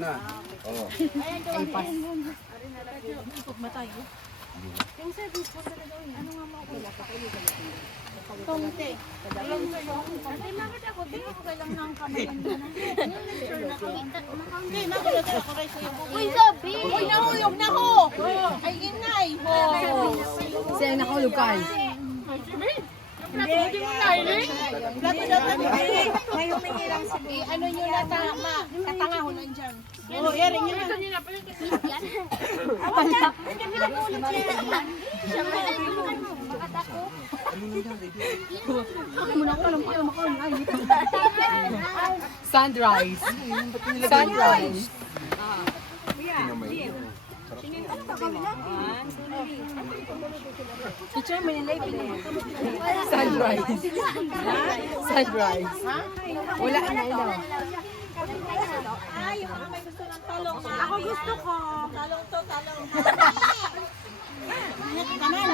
Na. Oo. Ay, pas. Yung service po talaga yun. Ano nga mga wala pa kayo Tungte. Ay, bakit ako? Tingnan ko kailang nang kamayan mo na. Hindi, nakalagay ako kay Kuya Bobby. Uy, sabi! Uy, nahulog na ho! Ay, inay! Siya ang nakahulog ka. Hindi mo nailing? Plato daw kami. May humingi lang si Bobby. Ano nyo na tama? Katanga ho lang dyan. Oo, yaring nyo na. Hindi pinagulog yan. Sunrise. Sunrise. Teacher, may nilay Sunrise. Sunrise. Wala na ilaw. Ay, yung mga may gusto ng talong. Ako gusto ko. Talong to, talong. Kanan.